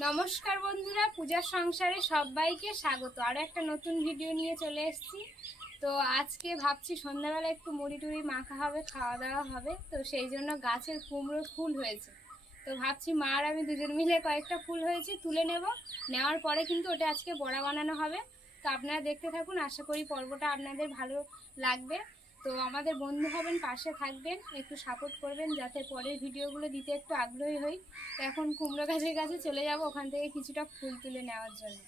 নমস্কার বন্ধুরা, পূজার সংসারে সবাইকে স্বাগত। আরও একটা নতুন ভিডিও নিয়ে চলে এসেছি। তো আজকে ভাবছি সন্ধ্যাবেলা একটু মুড়ি টুড়ি মাখা হবে, খাওয়া দাওয়া হবে। তো সেই জন্য গাছের কুমড়ো ফুল হয়েছে। তো ভাবছি মা আর আমি দুজন মিলে কয়েকটা ফুল হয়েছে, তুলে নেব। নেওয়ার পরে কিন্তু ওটা আজকে বড়া বানানো হবে। তো আপনারা দেখতে থাকুন, আশা করি পর্বটা আপনাদের ভালো লাগবে। তো আমাদের বন্ধু হবেন পাশে থাকবেন একটু সাপোর্ট করবেন যাতে পরের ভিডিওগুলো দিতে একটু আগ্রহী হই। তো এখন কুমড়ো গাছের কাছে চলে যাব ওখান থেকে কিছুটা ফুল তুলে নেওয়ার জন্য।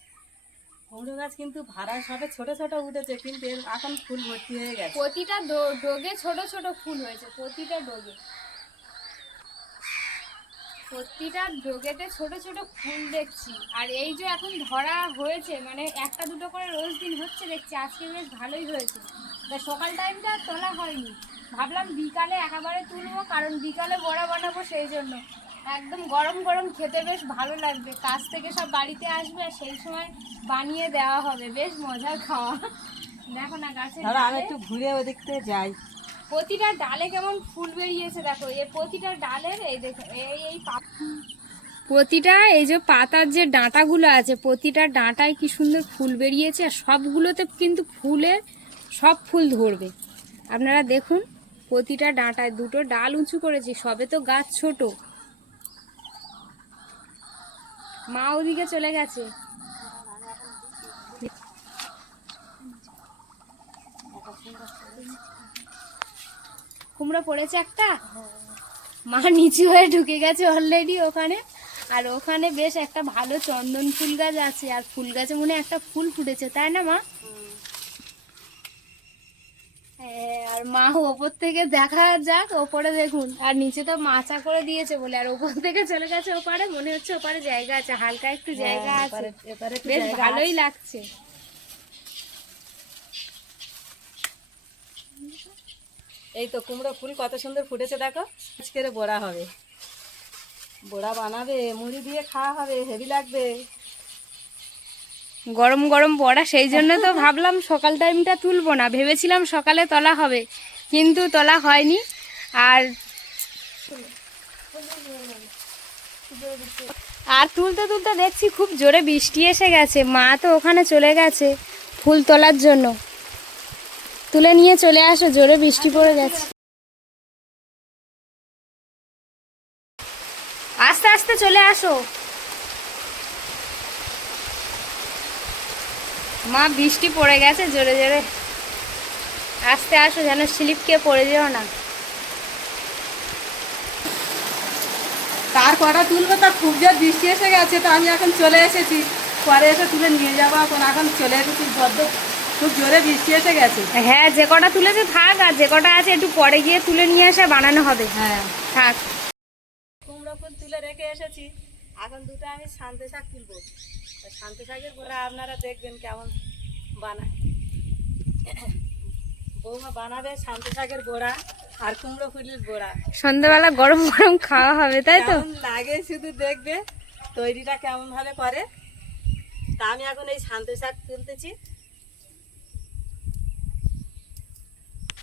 কুমড়ো গাছ কিন্তু ভাড়া সবে ছোট ছোট উঠেছে কিন্তু এখন ফুল ভর্তি হয়ে গেছে। প্রতিটা ডোগে ছোট ছোট ফুল হয়েছে প্রতিটা ডোগে। প্রতিটা ডোগেতে ছোট ছোট ফুল দেখছি আর এই যে এখন ধরা হয়েছে মানে একটা দুটো করে রোজ দিন হচ্ছে দেখছি আজকে বেশ ভালোই হয়েছে। তা সকাল টাইমটা তোলা হয়নি। ভাবলাম বিকালে একেবারে তুলবো কারণ বিকালে বড়া বানাবো সেই জন্য। একদম গরম গরম খেতে বেশ ভালো লাগবে। কাজ থেকে সব বাড়িতে আসবে আর সেই সময় বানিয়ে দেওয়া হবে। বেশ মজার খাওয়া। দেখো না গাছের ধরো আমি একটু ঘুরে থেকে যাই। প্রতিটা ডালে কেমন ফুল বেরিয়েছে দেখো। এই প্রতিটা ডালের এই দেখো এই এই প্রতিটা এই যে পাতার যে ডাঁটাগুলো আছে প্রতিটা ডাঁটায় কি সুন্দর ফুল বেরিয়েছে আর সবগুলোতে কিন্তু ফুলের সব ফুল ধরবে। আপনারা দেখুন, প্রতিটা ডাঁটায় দুটো ডাল উঁচু করেছি, সবে তো গাছ ছোট। মা ওদিকে চলে গেছে। কুমড়ো পড়েছে একটা? মা নিচু হয়ে ঢুকে গেছে অলরেডি ওখানে। আর ওখানে বেশ একটা ভালো চন্দন ফুল গাছ আছে, আর ফুল গাছে মনে একটা ফুল ফুটেছে, তাই না মা? আর মা ওপর থেকে দেখা যাক ওপরে দেখুন। আর নিচে তো মাচা করে দিয়েছে বলে আর ওপর থেকে চলে গেছে ওপারে মনে হচ্ছে ওপারে জায়গা আছে হালকা একটু জায়গা হ্যাঁ, আছে। এপারে একটু বেশ ভালোই লাগছে। এই তো কুমড়ো ফুল কত সুন্দর ফুটেছে দেখো। আজকের বড়া হবে। বড়া বানাবে মুড়ি দিয়ে খাওয়া হবে হেভি লাগবে। গরম গরম পড়া, সেই জন্য তো ভাবলাম সকাল টাইমটা তুলবো না। ভেবেছিলাম সকালে তোলা হবে, কিন্তু তোলা হয়নি। আর আর তুলতে তুলতে দেখছি খুব জোরে বৃষ্টি এসে গেছে। মা তো ওখানে চলে গেছে ফুল তোলার জন্য। তুলে নিয়ে চলে আসো, জোরে বৃষ্টি পড়ে গেছে। আস্তে আস্তে চলে আসো। মা বৃষ্টি পড়ে গেছে জোরে জোরে। আস্তে আসো যেন স্লিপ কে পড়ে যেও না। তার কটা তুলবো তা খুব জোর বৃষ্টি এসে গেছে তো আমি এখন চলে এসেছি। পরে এসে তুলে নিয়ে যাব এখন এখন চলে এসেছি। বদ্ধ খুব জোরে বৃষ্টি এসে গেছে। হ্যাঁ যে কটা তুলেছে থাক আর যে কটা আছে একটু পরে গিয়ে তুলে নিয়ে আসা বানানো হবে। হ্যাঁ। থাক। কুমড়ো ফুল তুলে রেখে এসেছি। এখন দুটো আমি শান্তি শাক তুলবো শান্তি শাকের বড়া আপনারা দেখবেন কেমন বানায়। বৌমা বানাবে শান্তি শাকের বড়া আর কুমড়ো ফুলের বড়া সন্ধ্যাবেলা গরম গরম খাওয়া হবে তাই তো? লাগে শুধু দেখবে তৈরিটা কেমন ভাবে করে। তা আমি এখন এই শান্তি শাক তুলতেছি।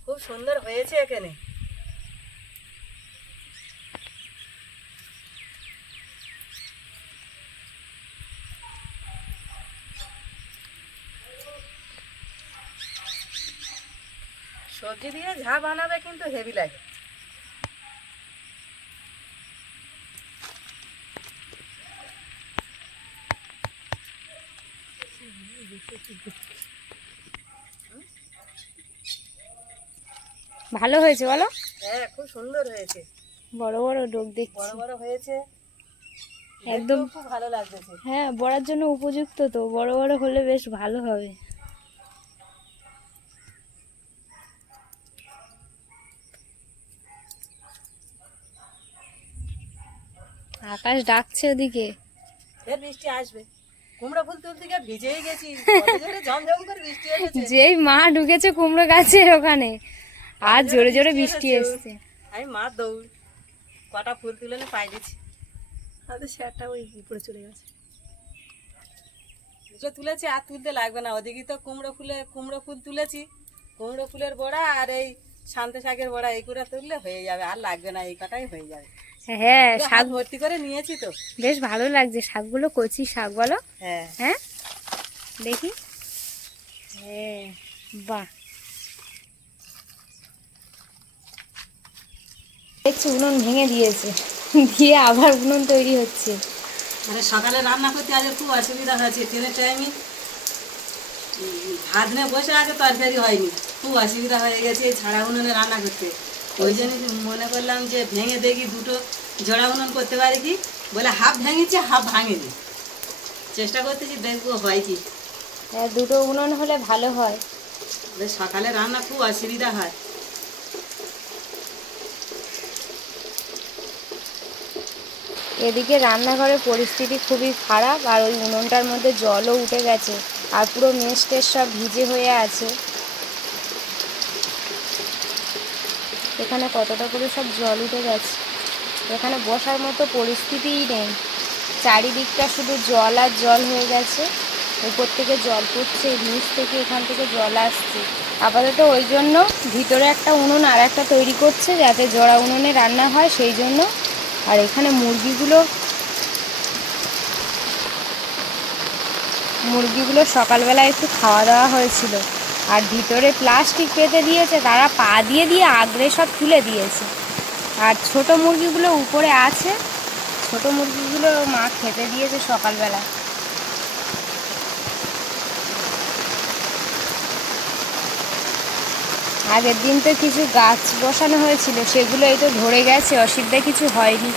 খুব সুন্দর হয়েছে এখানে। সবজি দিয়ে ঝা বানাবে কিন্তু হেভি লাগে। ভালো হয়েছে বলো? হ্যাঁ খুব সুন্দর হয়েছে। বড় বড় ডোক দেখছি। বড় বড় হয়েছে। একদম। খুব ভালো লাগছে হ্যাঁ বড়ার জন্য উপযুক্ত তো বড় বড় হলে বেশ ভালো হবে। আকাশ ডাকছে ওদিকে। ফের বৃষ্টি আসবে। কুমড়ো ফুল তুলতে গিয়ে ভিজেই গেছি। ঝমঝম করে বৃষ্টি এসেছে। যেই মা ঢুকেছে কুমড়ো গাছের ওখানে আর জোরে জোরে বৃষ্টি এসছে আমি মা দৌড়। কটা ফুল তুলে না পাই দিচ্ছি হয়তো স্যারটা ওই উপরে চলে গেছে। দুটো তুলেছি আর তুলতে লাগবে না। ওদিকে তো কুমড়ো ফুলে কুমড়ো ফুল তুলেছি। কুমড়ো ফুলের বড়া আর এই শান্ত শাকের বড়া এই করে তুললে হয়ে যাবে আর লাগবে না এই কটাই হয়ে যাবে। হ্যাঁ শাক ভর্তি করে নিয়েছি তো। বেশ ভালো লাগছে শাকগুলো কচি শাক বলো। হ্যাঁ। হ্যাঁ? দেখি। হ্যাঁ বাহ। দেখছি উনুন ভেঙে দিয়েছে দিয়ে আবার উনুন তৈরি হচ্ছে। মানে সকালে রান্না করতে আজ খুব অসুবিধা হয়েছে ট্রেনের টাইমে। ভাত নিয়ে বসে আছে তরকারি হয়নি। খুব অসুবিধা হয়ে গেছে ছাড়া উনুনে রান্না করতে। ওই জন্য মনে করলাম যে ভেঙে দেখি দুটো জোড়া উনুন করতে পারি কি? বলে হাফ ভেঙেছে হাফ ভাঙেনি। চেষ্টা করতেছি দেখব হয় কি হ্যাঁ, দুটো উনুন হলে ভালো হয়। সকালে রান্না খুব অসুবিধা হয়। এদিকে রান্নাঘরের পরিস্থিতি খুবই খারাপ আর ওই উনুনটার মধ্যে জলও উঠে গেছে আর পুরো মেষ টেস সব ভিজে হয়ে আছে। এখানে কতটা করে সব জল উঠে গেছে। এখানে বসার মতো পরিস্থিতিই নেই। চারিদিকটা শুধু জল আর জল হয়ে গেছে। উপর থেকে জল পড়ছে, নিচ থেকে এখান থেকে জল আসছে। আপাতত ওই জন্য ভিতরে একটা উনুন আর একটা তৈরি করছে, যাতে জড়া উনুনে রান্না হয় সেই জন্য। আর এখানে মুরগিগুলো মুরগিগুলো সকালবেলা একটু খাওয়া দাওয়া হয়েছিল। আর ভিতরে প্লাস্টিক পেতে দিয়েছে, তারা পা দিয়ে দিয়ে আগড়ে সব তুলে দিয়েছে। আর ছোট মুরগিগুলো উপরে আছে। ছোট মুরগিগুলো মা খেতে দিয়েছে সকালবেলা। আগের দিন তো কিছু গাছ বসানো হয়েছিল, সেগুলো এই তো ধরে গেছে, অসুবিধা কিছু হয়নি।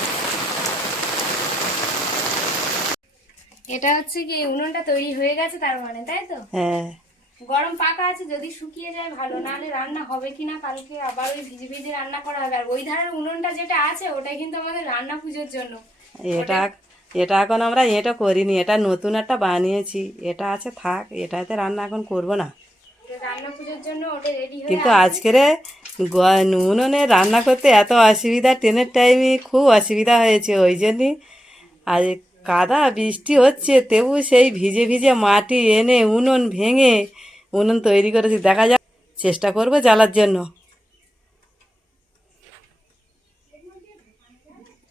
এটা হচ্ছে কি, উনুনটা তৈরি হয়ে গেছে তার মানে তাই তো? হ্যাঁ। গরম পাকা আছে যদি শুকিয়ে যায় ভালো নাহলে রান্না হবে কিনা কালকে আবার ওই ভিজে ভিজে রান্না করা হবে। আর ওই ধারের উনুনটা যেটা আছে ওটা কিন্তু আমাদের রান্না পুজোর জন্য। এটা এটা এখন আমরা এটা করিনি এটা নতুন একটা বানিয়েছি। এটা আছে থাক এটাতে রান্না এখন করব না। রান্না পুজোর জন্য ওটা রেডি কিন্তু আজকের উনুনে রান্না করতে এত অসুবিধা ট্রেনের টাইমে খুব অসুবিধা হয়েছে ওই জন্যই আজ কাদা বৃষ্টি হচ্ছে, তবু সেই ভিজে ভিজে মাটি এনে উনুন ভেঙে উনুন তৈরি করেছি। দেখা যাক, চেষ্টা করব জ্বালার জন্য।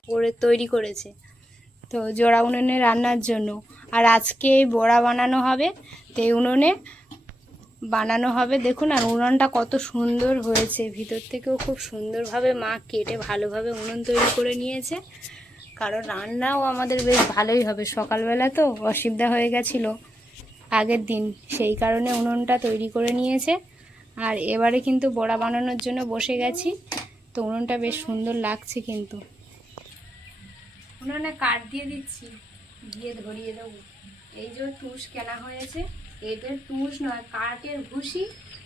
করে তৈরি করেছে। তো জোড়া উনুনে রান্নার জন্য। আর আজকে বড়া বানানো হবে তো উনুনে বানানো হবে। দেখুন, আর উনুনটা কত সুন্দর হয়েছে। ভিতর থেকেও খুব সুন্দরভাবে মা কেটে ভালোভাবে উনুন তৈরি করে নিয়েছে। কারণ রান্নাও আমাদের বেশ ভালোই হবে। সকালবেলা তো অসুবিধা হয়ে গেছিল আগের দিন। সেই কারণে উনুনটা তৈরি করে নিয়েছে। আর এবারে কিন্তু বড়া বানানোর জন্য বসে গেছি। তো উনুনটা বেশ সুন্দর লাগছে কিন্তু। উনুনে কাঠ দিয়ে দিচ্ছি। দিয়ে ধরিয়ে দেবো। এই যে তুষ কেনা হয়েছে। এটার তুষ নয়, কাঠের ভুসি।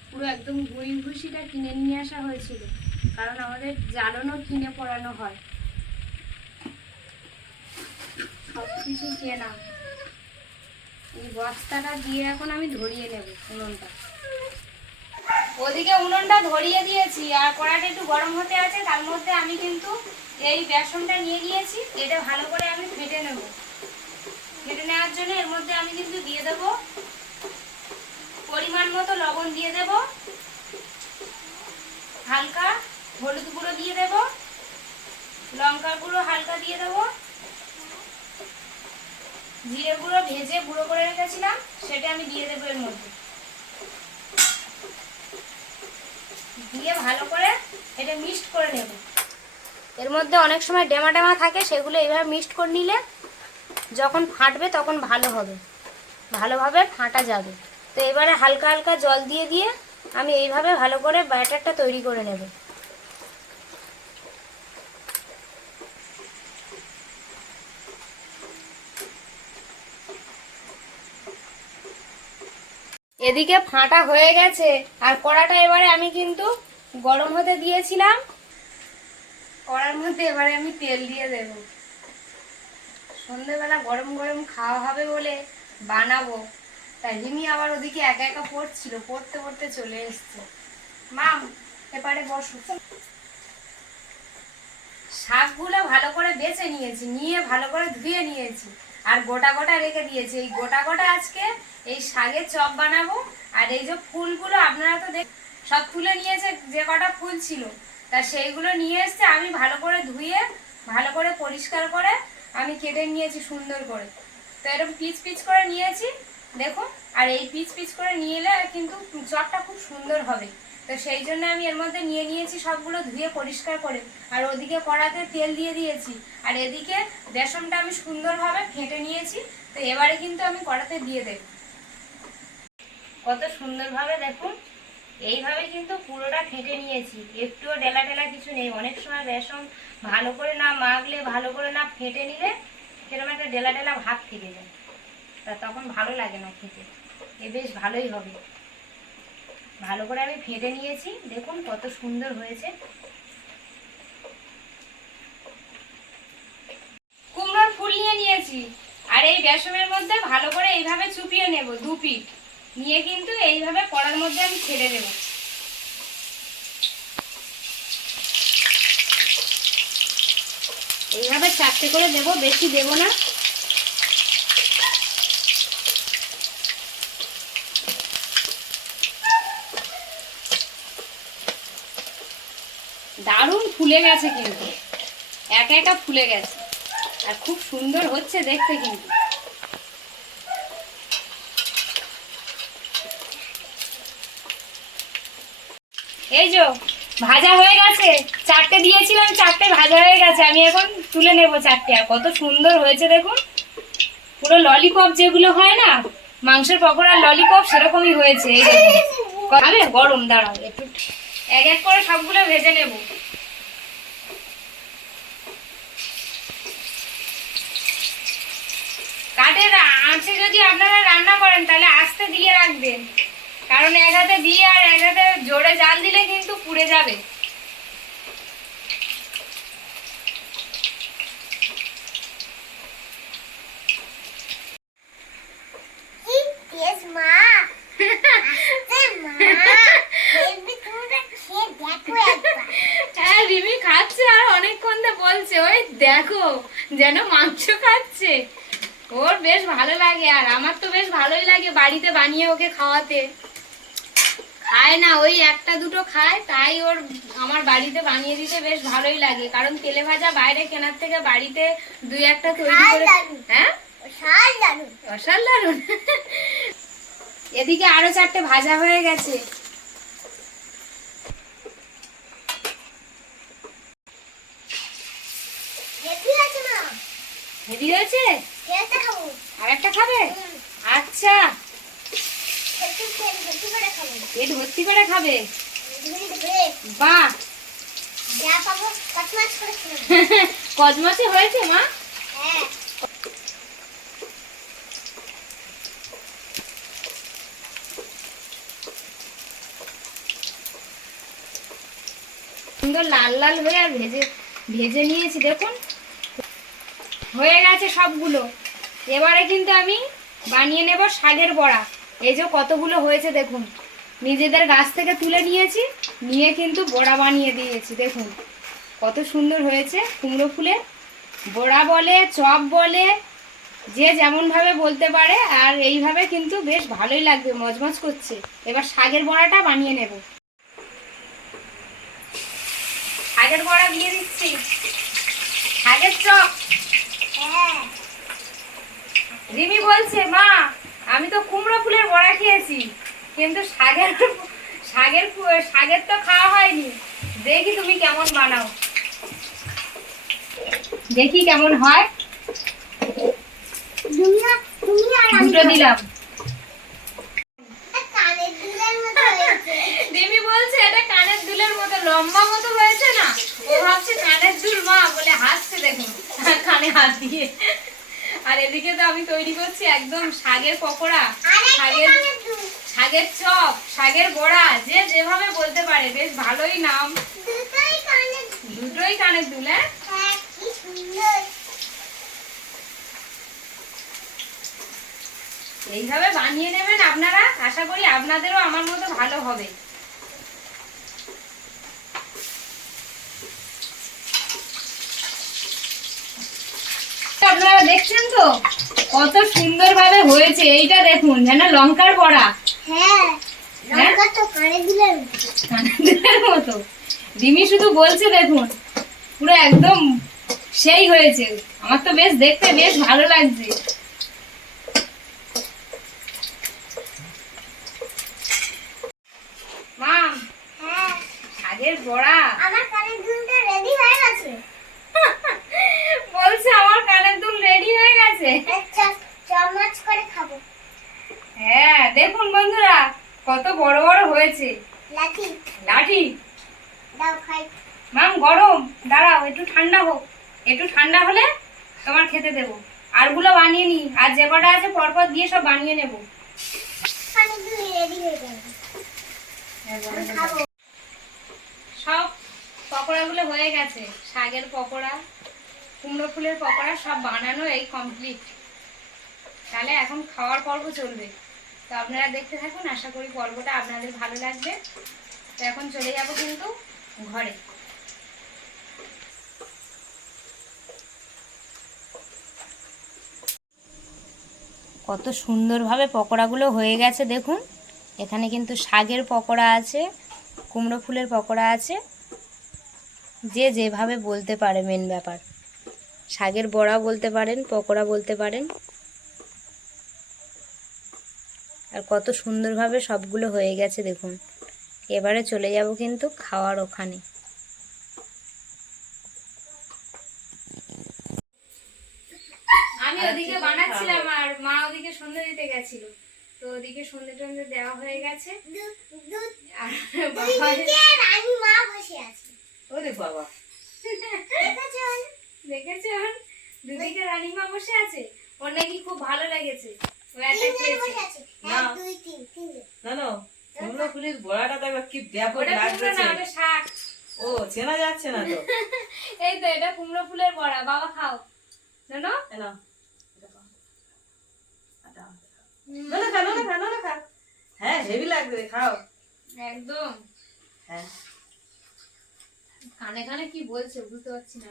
পুরো একদম গুড়ি ভুসিটা কিনে নিয়ে আসা হয়েছিল। কারণ আমাদের জ্বালানো, কিনে পড়ানো হয় সব কিছু কেনা এই বস্তাটা দিয়ে এখন আমি ধরিয়ে নেব উনুনটা। ওদিকে উনুনটা ধরিয়ে দিয়েছি, আর কড়াটা একটু গরম হতে আছে, তার মধ্যে আমি কিন্তু এই বেসনটা নিয়ে গিয়েছি এটা ভালো করে আমি ফেটে নেব। ফেটে নেওয়ার জন্য এর মধ্যে আমি কিন্তু দিয়ে দেব পরিমাণ মতো লবণ দিয়ে দেব, হালকা হলুদ গুঁড়ো দিয়ে দেব লঙ্কা গুঁড়ো হালকা দিয়ে দেব জিরে গুঁড়ো ভেজে গুঁড়ো করে রেখেছিলাম, সেটা আমি দিয়ে দেবো এর মধ্যে। দিয়ে ভালো করে এটা মিক্সড করে নেব। এর মধ্যে অনেক সময় ডেমা ডেমা থাকে, সেগুলো এইভাবে মিক্সড করে নিলে যখন ফাটবে তখন ভালো হবে। ভালোভাবে ফাটা যাবে। তো এবারে হালকা হালকা জল দিয়ে দিয়ে আমি এইভাবে ভালো করে ব্যাটারটা তৈরি করে নেব। এদিকে ফাটা হয়ে গেছে। আর কড়াটা এবারে আমি কিন্তু গরম হতে দিয়েছিলাম। কড়ার মধ্যে এবারে আমি তেল দিয়ে দেব। সন্ধেবেলা গরম গরম খাওয়া হবে বলে বানাবো। তাই রিমি আবার ওদিকে একা একা পড়ছিল, পড়তে পড়তে চলে এসছে। মাম এবারে বসো। শাকগুলো ভালো করে বেছে নিয়েছি, নিয়ে ভালো করে ধুয়ে নিয়েছি। আর গোটা গোটা রেখে দিয়েছি। এই গোটা গোটা আজকে এই শাকের চপ বানাবো। আর এই যে ফুলগুলো আপনারা তো দেখ সব তুলে নিয়েছে, যে কটা ফুল ছিল, তা সেইগুলো নিয়ে এসছে, আমি ভালো করে ধুয়ে, ভালো করে পরিষ্কার করে আমি কেটে নিয়েছি সুন্দর করে। তো এরকম পিচ পিচ করে নিয়েছি, দেখুন। আর এই পিচ পিচ করে নিয়ে এলে কিন্তু চপটা খুব সুন্দর হবে। তো সেই জন্য আমি এর মধ্যে নিয়ে নিয়েছি সবগুলো ধুয়ে পরিষ্কার করে। আর ওদিকে কড়াতে তেল দিয়ে দিয়েছি। আর এদিকে বেসনটা আমি সুন্দরভাবে ফেটে নিয়েছি। তো এবারে কিন্তু আমি কড়াতে দিয়ে দেব। কত সুন্দরভাবে দেখুন, এইভাবে কিন্তু পুরোটা ফেটে নিয়েছি। একটুও ডেলা ডেলা কিছু নেই। অনেক সময় বেসন ভালো করে না মাখলে, ভালো করে না ফেটে নিলে সেরকম একটা ডেলা ডেলা ভাব থেকে যায়। তা তখন ভালো লাগে না খেতে। এ বেশ ভালোই হবে। ভালো করে আমি ফেটে নিয়েছি। দেখুন কত সুন্দর হয়েছে। কুমড়োর ফুল নিয়ে নিয়েছি। আর এই বেসনের মধ্যে ভালো করে এইভাবে চুপিয়ে নেব, দু পিঠ। নিয়ে কিন্তু এইভাবে কড়ার মধ্যে আমি ছেড়ে দেব। এইভাবে চারটে করে দেব, বেশি দেব না। দারুণ ফুলে গেছে কিন্তু। একা একা ফুলে গেছে। আর খুব সুন্দর হচ্ছে দেখতে কিন্তু। এই যে, ভাজা হয়ে গেছে। চারটে দিয়েছিলাম, চারটে ভাজা হয়ে গেছে। আমি এখন তুলে নেব চারটে। আর কত সুন্দর হয়েছে দেখুন। পুরো ললিপপ যেগুলো হয় না, মাংসের পকোড়ার ললিপপ সেরকমই হয়েছে। এই খাবে গরম, দাঁড়াও, একটু। এক এক করে সবগুলো ভেজে নেব। কাঠের আঁচে যদি আপনারা রান্না করেন তাহলে আস্তে দিয়ে রাখবেন। কারণ এক হাতে দিয়ে আর এক হাতে জোরে জাল দিলে কিন্তু পুড়ে যাবে। হ্যাঁ রিমি খাচ্ছে আর অনেকক্ষণ বলছে ওই দেখো যেন মাংস খাচ্ছে। ওর বেশ ভালো লাগে আর আমার তো বেশ ভালোই লাগে বাড়িতে বানিয়ে ওকে খাওয়াতে। খায় না ওই একটা দুটো খায় তাই ওর আমার বাড়িতে বানিয়ে দিতে বেশ ভালোই লাগে। কারণ তেলে ভাজা বাইরে কেনার থেকে বাড়িতে দুই একটা তৈরি করে হ্যাঁ? সার দারুণ এদিকে আরও চারটে ভাজা হয়ে গেছে। হেভি আছে না? হেভি হয়েছে? আচ্ছা। কজমাসে হয়েছে, মা? লাল লাল হয়ে আর ভেজে ভেজে নিয়েছি, দেখুন। হয়ে গেছে সবগুলো। এবারে কিন্তু আমি বানিয়ে নেব শাকের বড়া। এই যে কতগুলো হয়েছে দেখুন। নিজেদের গাছ থেকে তুলে নিয়েছি, নিয়ে কিন্তু বড়া বানিয়ে দিয়েছি, দেখুন। কত সুন্দর হয়েছে, কুমড়ো ফুলের বড়া বলে, চপ বলে, যে যেমনভাবে বলতে পারে, আর এইভাবে কিন্তু বেশ ভালোই লাগবে, মজমজ করছে। এবার শাকের বড়াটা বানিয়ে নেব। শাকের বড়া দিয়ে দিচ্ছি। শাকের চপ। হ্যাঁ। রিমি বলছে মা আমি তো কুমড়ো ফুলের বড়া খেয়েছি কিন্তু শাকের ফু- শাকের তো খাওয়া হয়নি। দেখি তুমি কেমন বানাও। দেখি কেমন হয়। দুটো দিলাম। রিমি বলছে এটা কানের দুলের মতো লম্বা মতো হয়েছে না? ও ভাবছে কানের দুল মা বলে হাসছে দেখুন কানে হাত দিয়ে। আর এদিকে তো আমি তৈরি করছি একদম শাকের পকোড়া শাকের শাকের চপ শাকের বড়া যে যেভাবে বলতে পারে বেশ ভালোই নাম। দুটোই কানের দুল। হ্যাঁ? হ্যাঁ এইভাবে বানিয়ে নেবেন আপনারা? আশা করি আপনাদেরও আমার মতো ভালো হবে। আপনারা দেখছেন তো? কত সুন্দর ভাবে হয়েছে। এইটা দেখুন যেন লঙ্কার বড়া। হ্যাঁ হ্যাঁ? লঙ্কা তো কানে দিলেন। কানাদের মতো। রিমি শুধু বলছে দেখুন পুরো একদম সেই হয়েছে। আমার তো বেশ দেখতে বেশ ভালো লাগছে মা হ্যাঁ শাকের বড়া আমার কানের দুলটা রেডি হয়ে গেছে বলছে আমার কানের দুল রেডি হয়ে গেছে আচ্ছা চামচ করে খাব হ্যাঁ দেখুন বন্ধুরা কত বড় বড় হয়েছে। লাঠি। লাঠি? দাও খাই। মাম গরম। দাঁড়াও একটু ঠান্ডা হোক। একটু ঠান্ডা হলে তোমার খেতে দেবো। আরগুলো বানিয়ে নি আর যে কটা আছে পরপর দিয়ে সব বানিয়ে নেব। হয়ে সব পকোড়াগুলো হয়ে গেছে। শাকের পকোড়া কুমড়ো ফুলের পকোড়া সব বানানো এই কমপ্লিট তাহলে এখন খাওয়ার পর্ব চলবে। তো আপনারা দেখতে থাকুন, আশা করি পর্বটা আপনাদের ভালো লাগবে। তো এখন চলে যাব কিন্তু ঘরে। কত সুন্দরভাবে পকোড়াগুলো হয়ে গেছে, দেখুন। এখানে কিন্তু শাগের পকোড়া আছে, কুমড়ো ফুলের পকোড়া আছে। যে যেভাবে বলতে পারে মেন ব্যাপার। শাগের বড়া বলতে পারেন, পকোড়া বলতে পারেন আর কত সুন্দরভাবে সবগুলো হয়ে গেছে দেখুন। এবারে চলে যাব কিন্তু খাওয়ার ওখানে। আমি ওদিকে বানাচ্ছিলাম আর মা ওদিকে সন্ধ্যে দিতে গেছিল। তো ওদিকে সন্ধ্যে টন্ধে দেওয়া হয়ে গেছে। দুধ দুধ আর দুই বাবা দিকে রানী মা বসে আছে ওরে বাবা। দেখেছেন দেখেছেন? দুদিকে রানীমা বসে আছে। ওর নাকি খুব ভালো লেগেছে। ও একটা তিনজন খেয়েছে বসে আছে। না। এক দুই তিন তিনজন। না না কুমড়ো ফুলের বড়াটা দেখো কি ব্যাপক ওটা কুমড়ো লাগতেছে না ওটা শাক। ও চেনা যাচ্ছে না তো। এই তো এটা কুমড়ো ফুলের বড়া বাবা খাও। জানো এ নাও। এটা খাও। এটা খাও। না, না, খা, না, না, খা, না, না, খা। হ্যাঁ হেভি লাগবে খাও। একদম। হ্যাঁ। কানে কানে কি বলছে বুঝতে পারছি না।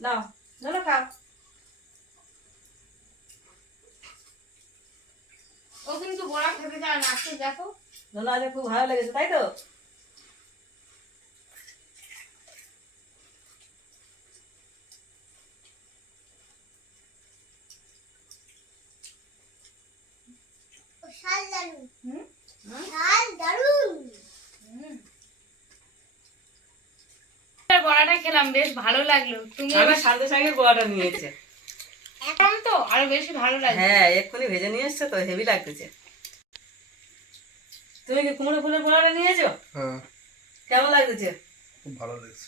নাও না না খাও। ও কিন্তু বড়া খেতে চায় না আজকে দেখো। না না আজ খুব ভালো লেগেছে তাই তো? বড়াটা খেলাম বেশ ভালো লাগল। তুমি আমি এবার সাথে সঙ্গে বড়াটা নিয়েছে। তো আরও বেশি ভালো হ্যাঁ এক্ষুনি ভেজে নিয়ে এসছো তো হেভি লাগতেছে। তুমি কি কুমড়ো ফুলের বড়াটা নিয়েছো হ্যাঁ। কেমন লাগতেছে? খুব ভালো লেগেছে।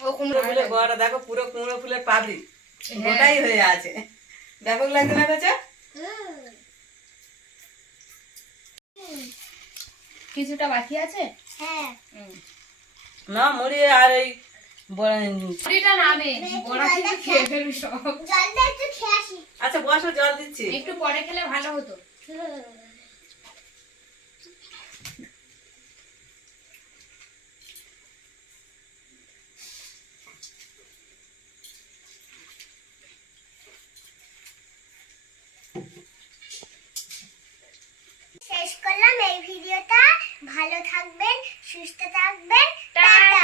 ও কুমড়ো ফুলের দেখো পুরো কুমড়ো ফুলের পাবলি গোটাই হয়ে আছে। ব্যাপক লাগছে না কাছে কিছুটা বাকি আছে? হ্যাঁ। না মরে আর এই আচ্ছা বসো জল দিচ্ছি। একটু পরে খেলে ভালো হতো হুম। শেষ করলাম এই ভিডিওটা ভালো থাকবেন সুস্থ থাকবেন। টাটা।